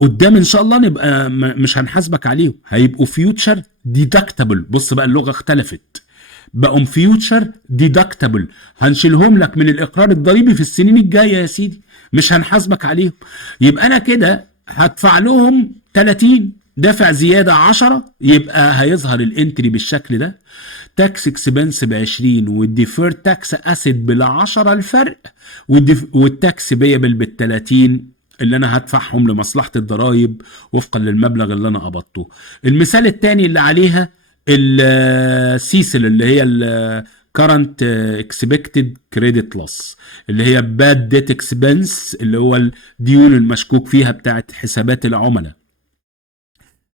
قدام ان شاء الله نبقى مش هنحاسبك عليهم، هيبقوا فيوتشر ديدكتبل. بص بقى اللغه اختلفت، بقوا فيوتشر ديدكتبل، هنشيلهم لك من الاقرار الضريبي في السنين الجايه يا سيدي، مش هنحاسبك عليهم. يبقى انا كده هدفع لهم 30 دافع زياده 10، يبقى هيظهر الانتري بالشكل ده، تاكس اكسبنس ب 20 والديفيرد تاكس اسيت بال 10 الفرق، والتاكس بيبل بال 30 اللي انا هدفعهم لمصلحه الضرايب وفقا للمبلغ اللي انا قبضته. المثال الثاني اللي عليها السيسل اللي هي current expected credit loss اللي هي bad debt expense اللي هو الديون المشكوك فيها بتاعت حسابات العملاء.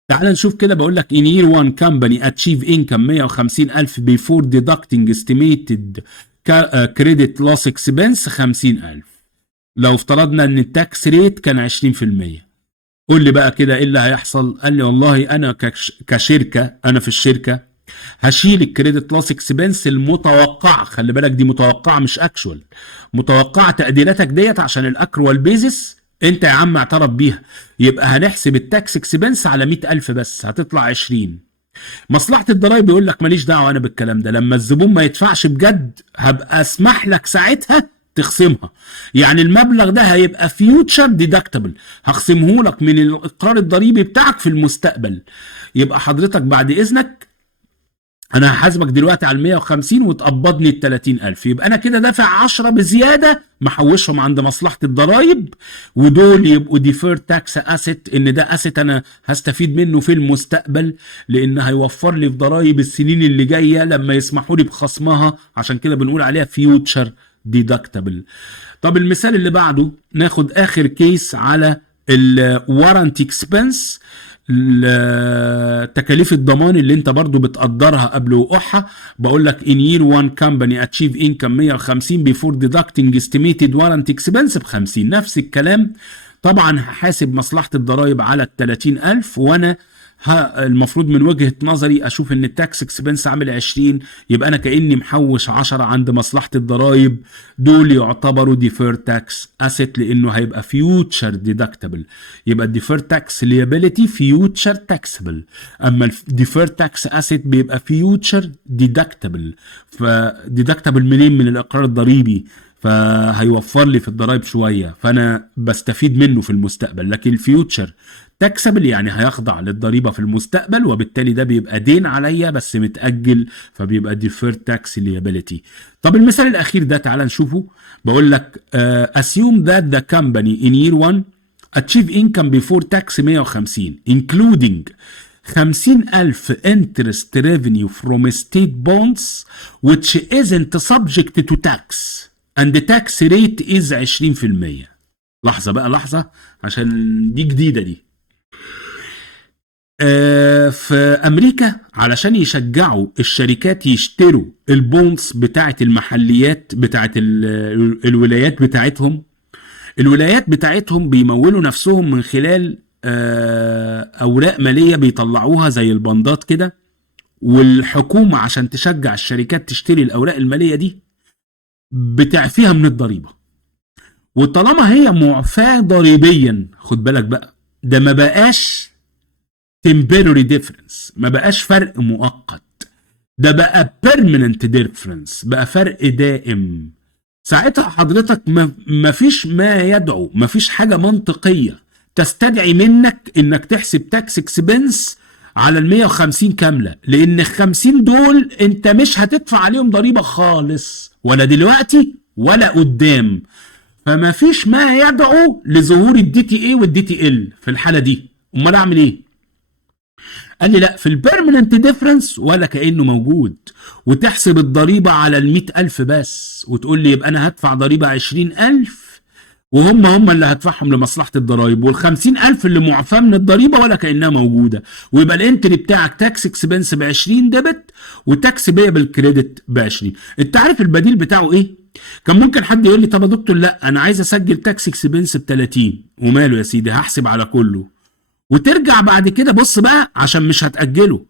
تعال نشوف كده، بقول لك in year 1 company achieve income 150,000 before deducting estimated credit loss expense 50,000. لو افترضنا ان التاكس ريت كان 20%، قول لي بقى كده ايه اللي هيحصل؟ قال لي والله انا كشركه، انا في الشركه هشيل الكريدت لوس اكسبنس المتوقعه، خلي بالك دي متوقعه مش اكشوال، متوقعه تقديراتك ديت عشان الاكروال بيزس انت يا عم اعترف بيها. يبقى هنحسب التاكس اكسبنس على 100,000 بس هتطلع 20. مصلحه الضرايب يقول لك ماليش دعوه انا بالكلام ده، لما الزبون ما يدفعش بجد هبقى اسمح لك ساعتها تخصمها. يعني المبلغ ده هيبقى فيوتشر ديدكتبل، هخصمه لك من الاقرار الضريبي بتاعك في المستقبل. يبقى حضرتك بعد اذنك انا هحاسبك دلوقتي على 150 وتقبضني ال 30,000، يبقى انا كده دافع 10 بزياده محوشهم عند مصلحه الضرايب، ودول يبقوا ديفيرد تاكس اسيت، ان ده اسيت انا هستفيد منه في المستقبل لان هيوفر لي في ضرايب السنين اللي جايه لما يسمحوا لي بخصمها، عشان كده بنقول عليها فيوتشر ديدكتبل. طب المثال اللي بعده ناخد اخر كيس على الوارنتي اكسبنس، تكاليف الضمان اللي انت برضو بتقدرها قبل وقوعها. بقول لك in year 1 company achieve income 150 before deducting estimated warranty expense ب 50. نفس الكلام طبعا هحاسب مصلحة الضرايب على ال 30,000، وانا المفروض من وجهة نظري اشوف ان التاكس اكسبنس عامل 20، يبقى انا كأني محوش 10 عند مصلحة الضرايب، دول يعتبروا deferred tax asset لانه هيبقى future deductible. يبقى deferred tax liability future taxable، اما deferred tax asset بيبقى future deductible. فdeductible منين؟ من الاقرار الضريبي، فهيوفر لي في الضرايب شوية فانا بستفيد منه في المستقبل. لكن الفيوتشر تاكسبل يعني هيخضع للضريبه في المستقبل، وبالتالي ده بيبقى دين عليا بس متاجل، فبيبقى ديفيرد تاكس ليابيليتي. طب المثال الاخير ده تعال نشوفه. بقول لك assume that the company in year 1 achieve income before tax 150 including 50,000 interest revenue from state bonds which isn't subject to tax and the tax rate is 20%. لحظه بقى لحظه عشان دي جديده دي. في امريكا علشان يشجعوا الشركات يشتروا البونز بتاعت المحليات بتاعت الولايات بتاعتهم، الولايات بتاعتهم بيمولوا نفسهم من خلال اوراق ماليه بيطلعوها زي البندات كده، والحكومه عشان تشجع الشركات تشتري الاوراق الماليه دي بتعفيها من الضريبه. وطالما هي معفاه ضريبيا، خد بالك بقى ده ما بقاش temporary difference، ما بقاش فرق مؤقت، ده بقى permanent difference، بقى فرق دائم. ساعتها حضرتك مفيش ما يدعو، مفيش حاجة منطقية تستدعي منك انك تحسب تاكس اكسبنس على ال 150 كاملة، لان ال 50 دول انت مش هتدفع عليهم ضريبة خالص، ولا دلوقتي ولا قدام. فما فيش ما يدعو لظهور الدي تي اي والدي تي ال في الحالة دي. امال اعمل ايه؟ قال لي لا، في البيرمننت ديفرنس ولا كأنه موجود، وتحسب الضريبة على ال 100,000 بس، وتقول لي يبقى أنا هدفع ضريبة 20,000 وهم اللي هدفعهم لمصلحة الضرايب، وال 50,000 اللي معفاة من الضريبة ولا كأنها موجودة، ويبقى الانتري بتاعك تاكس اكسبنس ب 20 ديبت وتاكس بيبل كريدت ب 20. أنت عارف البديل بتاعه إيه؟ كان ممكن حد يقول لي طب يا دكتور لا أنا عايز أسجل تاكس اكسبنس ب 30، وماله يا سيدي هحسب على كله، وترجع بعد كده بص بقى عشان مش هتأجله،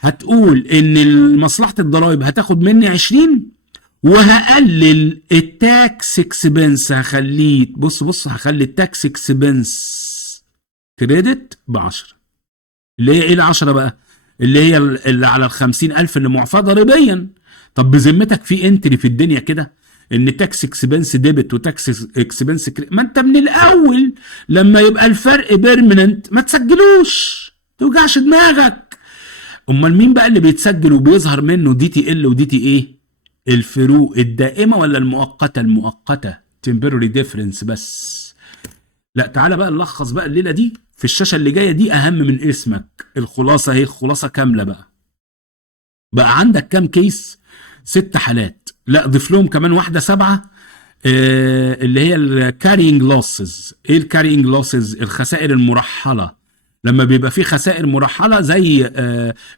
هتقول ان مصلحة الضرايب هتاخد مني 20 وهقلل التاكس اكسبنس، هخليه بص هخلي التاكس اكسبنس كريدت ب 10. اللي هي ايه ال 10 بقى؟ اللي هي اللي على ال 50,000 اللي معفاة ضريبيا. طب بذمتك في انتري في الدنيا كده ان تاكس اكسبنس ديبت وتاكس اكسبنس ما انت من الاول لما يبقى الفرق بيرمننت ما تسجلوش، توجعش دماغك. امال مين بقى اللي بيتسجل وبيظهر منه دي تي ال ودي تي ايه؟ الفروق الدائمه ولا المؤقته؟ المؤقته temporary difference بس. لا تعالى بقى نلخص بقى الليله دي في الشاشه اللي جايه دي، اهم من اسمك. الخلاصه اهي، خلاصه كامله بقى عندك كام كيس؟ 6 حالات، لا ضيف لهم كمان واحده 7، اللي هي الكارينج لوسز. ايه الكارينج لوسز؟ الخسائر المرحله. لما بيبقى في خسائر مرحله زي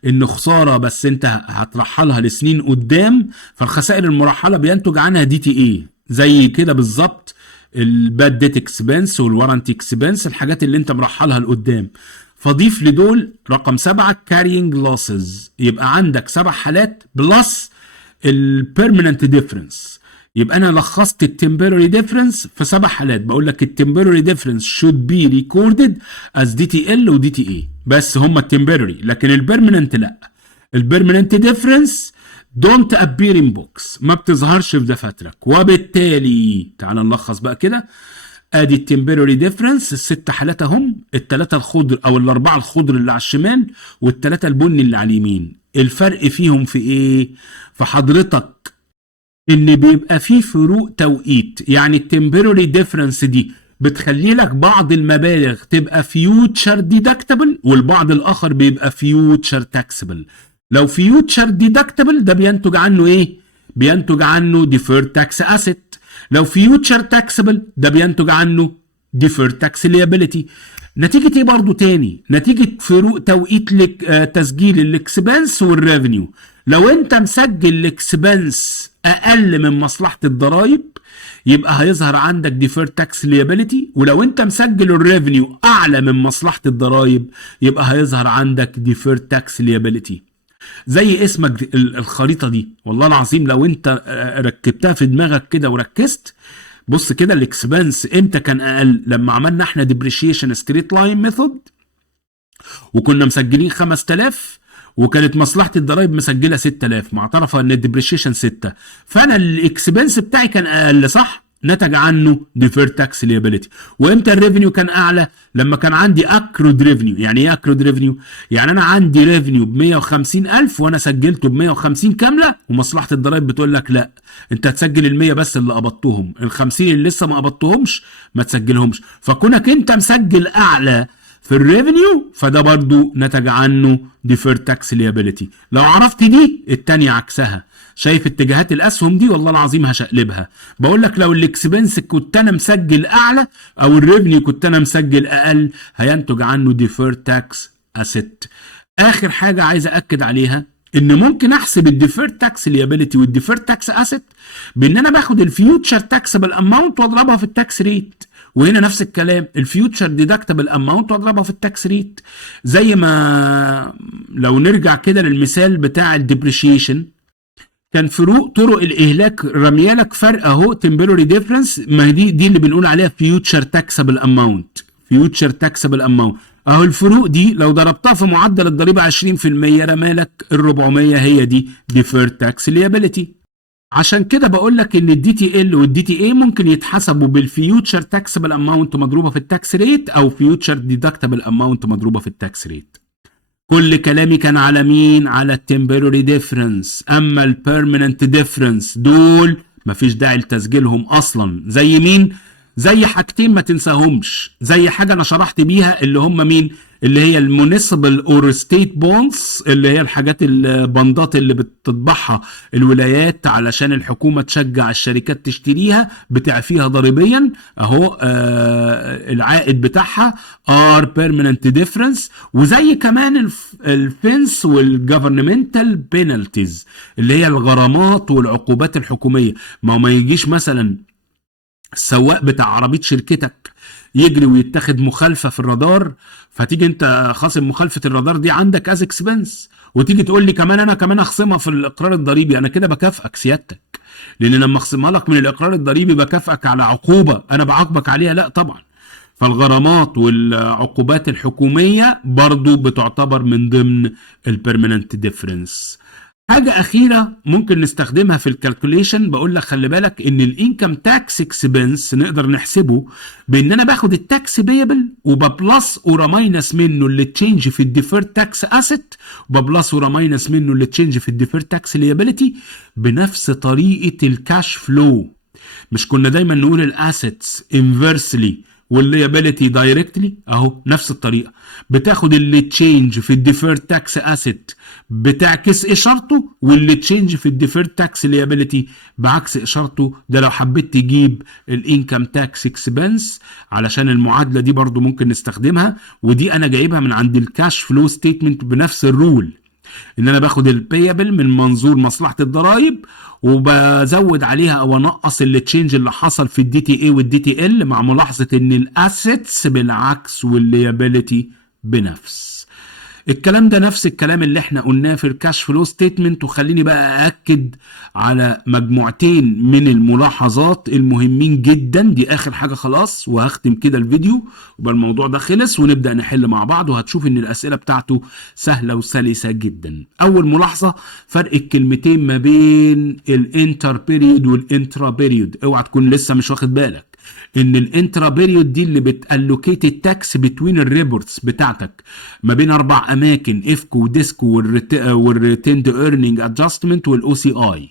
ان خساره بس انت هترحلها لسنين قدام، فالخسائر المرحله بينتج عنها دي تي اي، زي كده بالظبط الباد ديت اكسبنس والورانتي اكسبنس، الحاجات اللي انت مرحلها لقدام. فضيف لدول رقم 7 كارينج لوسز، يبقى عندك 7 حالات بلس البيرمننت ديفرنس. يبقى انا لخصت التمبرري ديفرنس في 7 حالات. بقول لك التمبرري ديفرنس should be recorded as DTL و DTA، بس هم التمبرري، لكن البيرمننت لا. البيرمننت ديفرنس don't appear in books، ما بتظهرش في دفاترك، وبالتالي تعال نلخص بقى كده. ادي التمبرري ديفرنس، ال6 حالات اهم، ال3 الخضر او ال4 الخضر اللي على الشمال وال3 البني اللي على اليمين. الفرق فيهم في ايه؟ في حضرتك ان بيبقى فيه فروق توقيت، يعني التمبرري ديفرنس دي بتخلي لك بعض المبالغ تبقى فيوتشر ديدكتبل، والبعض الاخر بيبقى فيوتشر تاكسبل. لو فيوتشر ديدكتبل ده بينتج عنه ايه؟ بينتج عنه ديفيرد تاكس اسيت. لو فيوتشر تاكسبل ده بينتج عنه ديفيرد تاكس ليابيليتي. نتيجة ايه برضو تاني؟ نتيجة فروق توقيت تسجيل الاكسبنس والريفنيو. لو انت مسجل الاكسبنس اقل من مصلحة الضرايب يبقى هيظهر عندك ديفيرد تاكس ليابيليتي، ولو انت مسجل الريفنيو اعلى من مصلحة الضرايب يبقى هيظهر عندك ديفيرد تاكس ليابيليتي. زي اسمك الخريطة دي، والله العظيم لو انت ركبتها في دماغك كده وركزت، بص كده الاكسبنس امتى كان اقل؟ لما عملنا احنا ديبريشيشن ستريت لاين ميثود وكنا مسجلين 5000 وكانت مصلحه الضرايب مسجله 6000، معترفه ان الديبريشيشن 6، فانا الاكسبنس بتاعي كان اقل، صح؟ نتج عنه ديفيرد تاكس ليابيليتي. وامتى الريفينيو كان اعلى؟ لما كان عندي اكرود ريفينيو. يعني ايه اكرود ريفينيو؟ يعني انا عندي ريفينيو ب 150,000 وانا سجلته ب 150 كامله، ومصلحه الضرايب بتقول لك لا انت هتسجل ال 100 بس اللي قبضتهم، ال 50 اللي لسه ما قبضتهمش ما تسجلهمش. فكونك انت مسجل اعلى في الريفينيو فده برضو نتج عنه ديفيرد تاكس ليابيليتي. لو عرفت دي التانية عكسها. شايف اتجاهات الاسهم دي؟ والله العظيم هشقلبها. بقول لك لو الاكسبنس كنت انا مسجل اعلى او الريفنيو كنت انا مسجل اقل هينتج عنه ديفيرد تاكس اسيت. اخر حاجه عايز اكد عليها ان ممكن احسب الديفيرد تاكس ليابيليتي والديفيرد تاكس اسيت بان انا باخد الفيوتشر تاكسبل اماونت واضربها في التاكس ريت، وهنا نفس الكلام الفيوتشر ديدكتبل اماونت واضربها في التاكس ريت. زي ما لو نرجع كده للمثال بتاع الديبريشيشن، كان فروق طرق الاهلاك رميالك فرق اهو تمبروري ديفرنس، ما هي دي اللي بنقول عليها فيوتشر تاكسبل اماونت. فيوتشر تاكسبل اماونت اهو الفروق دي لو ضربتها في معدل الضريبه 20% رمالك ال 400 هي دي deferred tax liability. عشان كده بقول لك ان الدي تي ال والدي تي اي ممكن يتحسبوا بالفيوتشر تاكسبل اماونت مضروبه في التاكس ريت او فيوتشر ديدكتبل اماونت مضروبه في التاكس ريت. كل كلامي كان على مين؟ على التمبروري ديفرنس. اما البيرمننت ديفرنس دول مفيش داعي لتسجيلهم اصلا. زي مين؟ زي حاجتين ما تنساهمش، زي حاجه انا شرحت بيها اللي هم مين؟ اللي هي المونيسيبل اور ستيت بونز، اللي هي الحاجات البندات اللي بتطبعها الولايات علشان الحكومه تشجع الشركات تشتريها بتعفيها ضريبيا، اهو العائد بتاعها ار بيرمننت ديفرنس. وزي كمان الفنس والجفرنمنتال بينالتيز اللي هي الغرامات والعقوبات الحكوميه. ما يجيش مثلا السواق بتاع عربيه شركتك يجري ويتاخد مخالفه في الرادار، فتيجي انت خاصم مخالفه الرادار دي عندك از اكسبنس، وتيجي تقول لي كمان انا كمان اخصمها في الاقرار الضريبي. انا كده بكافئك سيادتك، لان لما اخصمها لك من الاقرار الضريبي بكافئك على عقوبه انا بعاقبك عليها؟ لا طبعا. فالغرامات والعقوبات الحكوميه برضو بتعتبر من ضمن البيرمننت ديفرنس. حاجة أخيرة ممكن نستخدمها في الكالكوليشن، بقول لك خلي بالك إن الإنكم تاكس اكسبنس نقدر نحسبه بإن أنا باخد التاكس بيبل وببلس ورا ماينس منه اللي تشينج في الديفيرد تاكس أسيت، وببلس ورا ماينس منه اللي تشينج في الديفيرد تاكس ليابيليتي بنفس طريقة الكاش فلو. مش كنا دايما نقول الاسيتس انفرسلي والليابيليتي دايركتلي؟ اهو نفس الطريقه، بتاخد اللي تشينج في الديفيرد تاكس اسيت بتعكس اشارته، واللي تشينج في الديفيرد تاكس ليابيليتي بعكس اشارته. ده لو حبيت تجيب الانكم تاكس اكسبنس، علشان المعادله دي برضو ممكن نستخدمها، ودي انا جايبها من عند الكاش فلو ستيتمنت بنفس الرول، ان انا باخد البيبل من منظور مصلحه الضرائب وبزود عليها او انقص اللي تشينج اللي حصل في الدي تي اي والدي تي ال، مع ملاحظه ان الاسيتس بالعكس والليابيليتي بنفس الكلام ده. نفس الكلام اللي احنا قلناه في الكاش فلو ستيتمنت. وخليني بقى أأكد على مجموعتين من الملاحظات المهمين جدا، دي آخر حاجة خلاص وهختم كده الفيديو وبقى الموضوع ده خلص، ونبدأ نحل مع بعض، وهتشوف ان الأسئلة بتاعته سهلة وسلسة جدا. أول ملاحظة، فرق الكلمتين ما بين الانتر بيريود والانترا بيريود. اوعى تكون لسه مش واخد بالك ان الانترا بيريود دي اللي بتالوكيت التاكس بتوين الريبورتس بتاعتك ما بين 4 اماكن، افكو وديسكو والريتيند ايرنينج ادجستمنت والاو سي اي.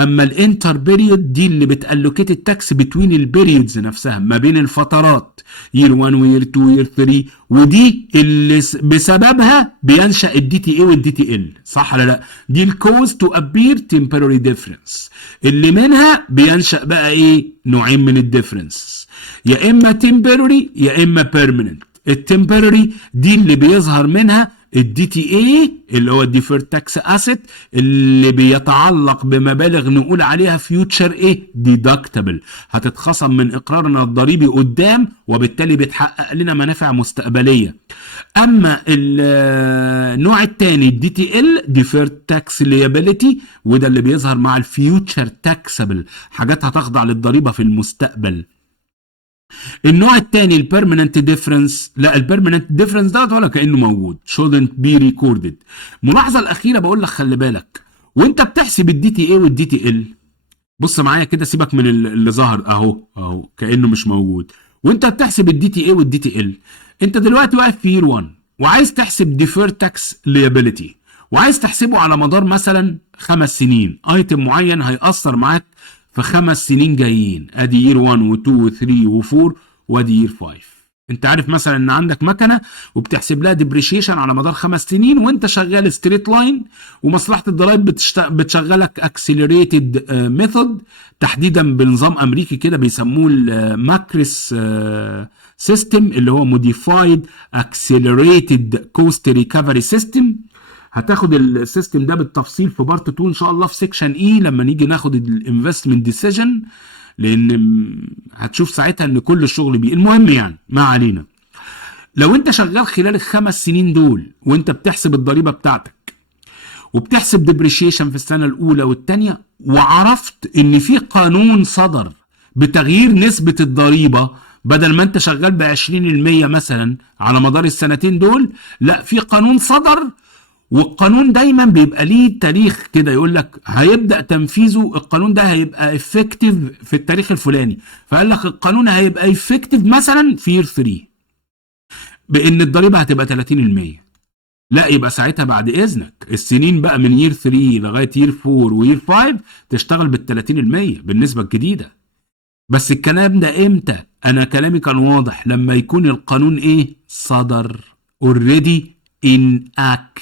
اما الانتر بيريود دي اللي بتالوكيت التاكس بتوين البيريودز نفسها ما بين الفترات يير 1 وير 2 وير 3، ودي اللي بسببها بينشا الدي تي اي والدي تي ال، صح ولا لا؟ دي الكوز تو ابير تمبراري ديفرنس، اللي منها بينشا بقى ايه؟ نوعين من الديفرنس، يا اما تمبراري يا اما بيرمننت. التمبراري دي اللي بيظهر منها الدي تي اي اللي هو الديفيرد تاكس اسيت، اللي بيتعلق بمبالغ نقول عليها فيوتشر ايه؟ ديدكتبل، هتتخصم من اقرارنا الضريبي قدام، وبالتالي بتحقق لنا منافع مستقبليه. اما النوع الثاني الدي تي ال ديفيرد تاكس ليابيليتي، وده اللي بيظهر مع الفيوتشر تاكسبل، حاجات هتخضع للضريبه في المستقبل. النوع الثاني البيرمننت ديفرنس، لا البيرمننت ديفرنس ده ولا كانه موجود، shouldn't be recorded. الملاحظه الاخيره بقول لك خلي بالك وانت بتحسب الدي تي اي والدي تي ال، بص معايا كده، سيبك من اللي ظهر اهو كانه مش موجود. وانت بتحسب الدي تي اي والدي تي ال، انت دلوقتي واقف في يير 1 وعايز تحسب ديفيرد تاكس ليابيليتي، وعايز تحسبه على مدار مثلا 5 سنين، ايتم معين هيأثر معاك في 5 سنين جايين، ادي يير 1 و2 و3 و4 وادي يير 5. انت عارف مثلا ان عندك مكنه وبتحسب لها ديبريشيشن على مدار 5 سنين وانت شغال ستريت لاين، ومصلحه الضرايب بتشغلك اكسلريتد ميثود، تحديدا بنظام امريكي كده بيسموه الماكريس سيستم، اللي هو موديفايد اكسلريتد كوست ريكفري سيستم. هتاخد السيستم ده بالتفصيل في بارت 2 ان شاء الله في سيكشن اي لما نيجي ناخد الانفستمنت ديسيجن، لان هتشوف ساعتها ان كل الشغل بيه. المهم يعني ما علينا، لو انت شغال خلال ال5 سنين دول وانت بتحسب الضريبه بتاعتك وبتحسب ديبريشيشن في السنه الاولى والثانيه، وعرفت ان في قانون صدر بتغيير نسبه الضريبه بدل ما انت شغال ب20% مثلا على مدار السنتين دول، لا، في قانون صدر، والقانون دايما بيبقى ليه تاريخ كده، يقول لك هيبدأ تنفيذه القانون ده هيبقى افكتيف في التاريخ الفلاني. فقال لك القانون هيبقى افكتيف مثلا في يير 3 بان الضريبه هتبقى 30%. لا، يبقى ساعتها بعد اذنك السنين بقى من يير 3 لغايه يير 4 ويير 5 تشتغل بال 30% بالنسبه الجديده. بس الكلام ده امتى؟ انا كلامي كان واضح، لما يكون القانون ايه؟ صدر اوريدي enacted.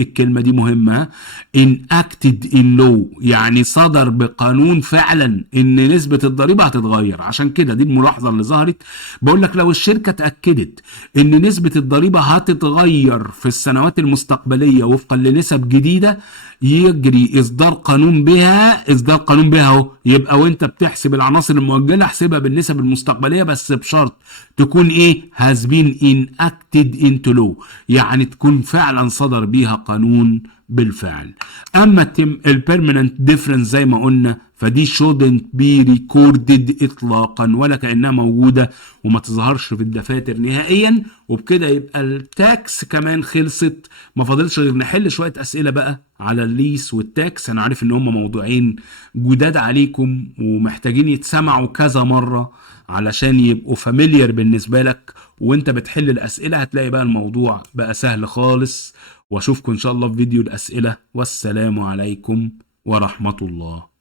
الكلمة دي مهمة، enacted in law، يعني صدر بقانون فعلا ان نسبة الضريبة هتتغير. عشان كده دي الملاحظة اللي ظهرت، بقول لك لو الشركة اتأكدت ان نسبة الضريبة هتتغير في السنوات المستقبلية وفقا لنسب جديدة، يجري اصدار قانون بها. اصدار قانون بها اهو، يبقى وانت بتحسب العناصر المؤجله احسبها بالنسب المستقبليه، بس بشرط تكون ايه؟ has been enacted into law، يعني تكون فعلا صدر بيها قانون بالفعل. اما البيرمننت ديفرنس زي ما قلنا، فدي shouldn't be recorded اطلاقا، ولا كانها موجوده وما تظهرش في الدفاتر نهائيا. وبكده يبقى التاكس كمان خلصت. ما فاضلش غير نحل شويه اسئله بقى على الليس والتاكس. انا عارف ان هم موضوعين جداد عليكم ومحتاجين يتسمعوا كذا مره علشان يبقوا فاميليار بالنسبه لك، وانت بتحل الاسئله هتلاقي بقى الموضوع بقى سهل خالص. واشوفكم ان شاء الله في فيديو الاسئله، والسلام عليكم ورحمه الله.